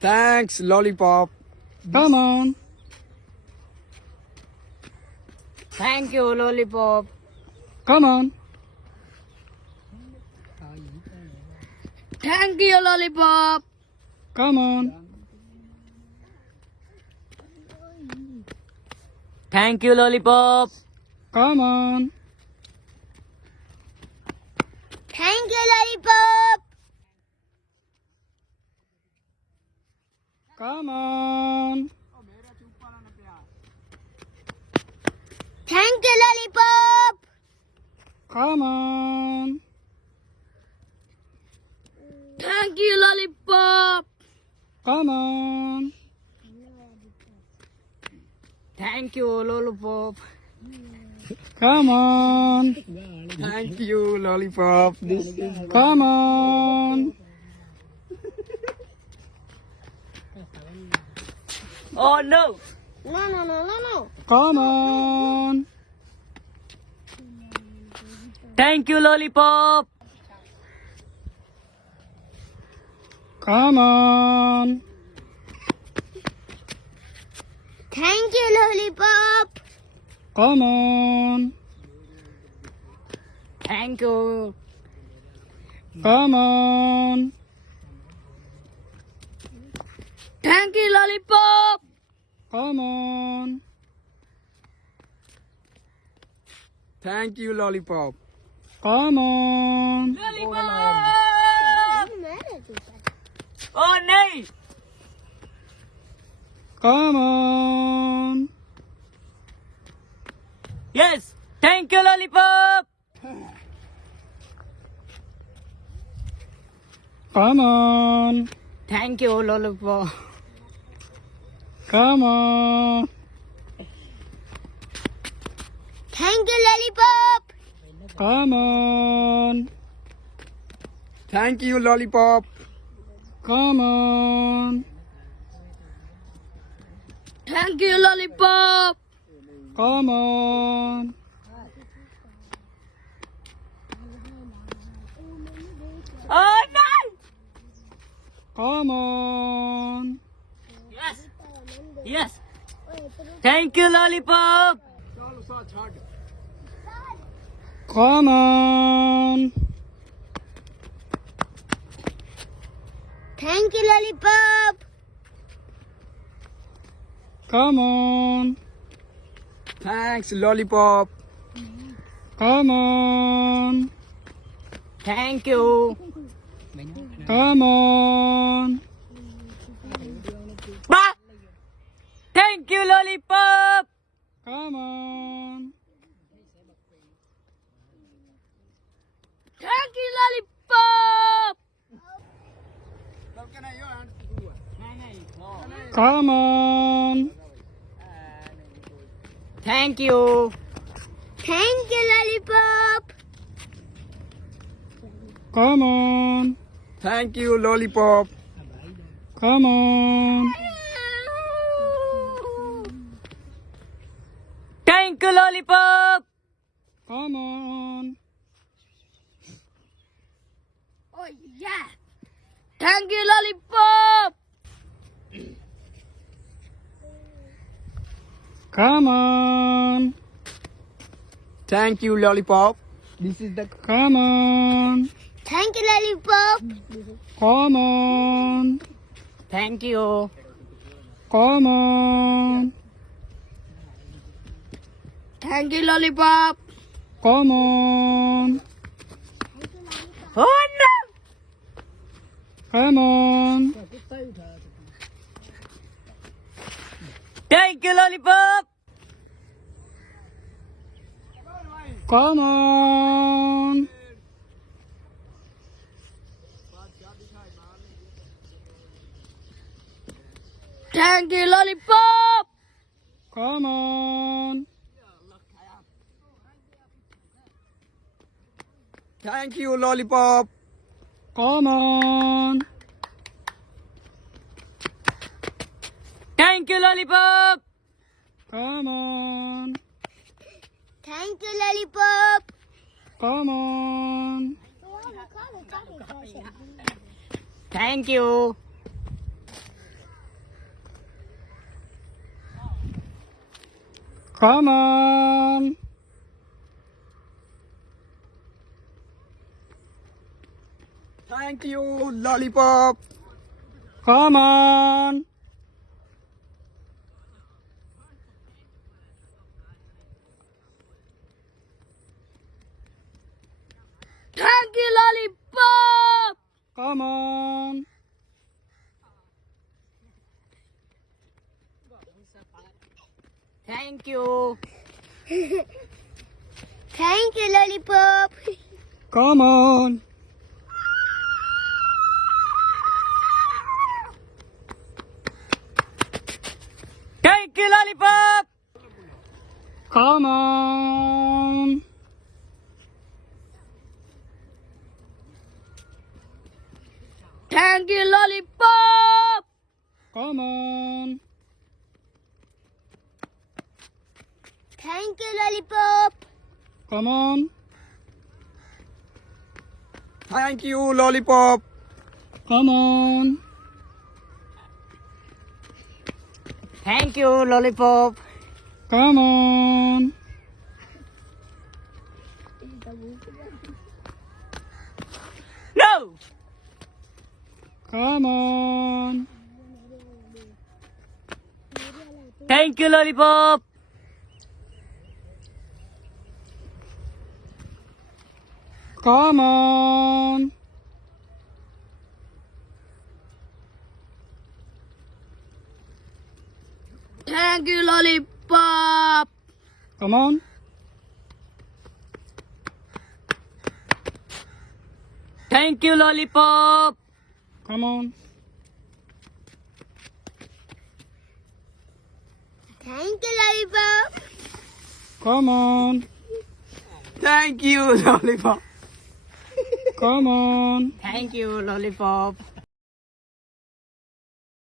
Thanks, lollipop. Come on. Thank you, lollipop. Come on. Thank you, lollipop. Come on. Thank you, lollipop. Come on. Thank you, lollipop. Come on. Thank you, lollipop. Come on. Thank you, lollipop. Come on. Thank you, lollipop. Come on. Thank you, lollipop. Come on. Oh no. No. Come on. Thank you, lollipop. Come on. Thank you, lollipop. Come on. Thank you. Come on. Thank you, lollipop. Come on. Thank you, lollipop. Come on. Lollipop. Oh no. Come on. Yes. Thank you, lollipop. Come on. Thank you, lollipop. Come on. Thank you, lollipop. Come on. Thank you, lollipop. Come on. Thank you, lollipop. Come on. Oh no. Come on. Yes. Yes. Thank you, lollipop. Come on. Thank you, lollipop. Come on. Thanks, lollipop. Come on. Thank you. Come on. Bah. Thank you, lollipop. Come on. Thank you, lollipop. Come on. Thank you. Thank you, lollipop. Come on. Thank you, lollipop. Come on. Thank you, lollipop. Come on. Oh yeah. Thank you, lollipop. Come on. Thank you, lollipop. This is the Come on. Thank you, lollipop. Come on. Thank you. Come on. Thank you, lollipop. Come on. Oh no. Come on. Thank you, lollipop. Come on. Thank you, lollipop. Come on. Thank you, lollipop. Come on. Thank you, lollipop. Come on. Thank you, lollipop. Come on. Thank you. Come on. Thank you, lollipop. Come on. Thank you, lollipop. Come on. Thank you. Thank you, lollipop. Come on. Thank you, lollipop. Come on. Thank you, lollipop. Come on. Thank you, lollipop. Come on. Thank you, lollipop. Come on. Thank you, lollipop. Come on. No. Come on. Thank you, lollipop. Come on. Thank you, lollipop. Come on. Thank you, lollipop. Come on. Thank you, lollipop. Come on. Thank you, lollipop. Come on. Thank you, lollipop.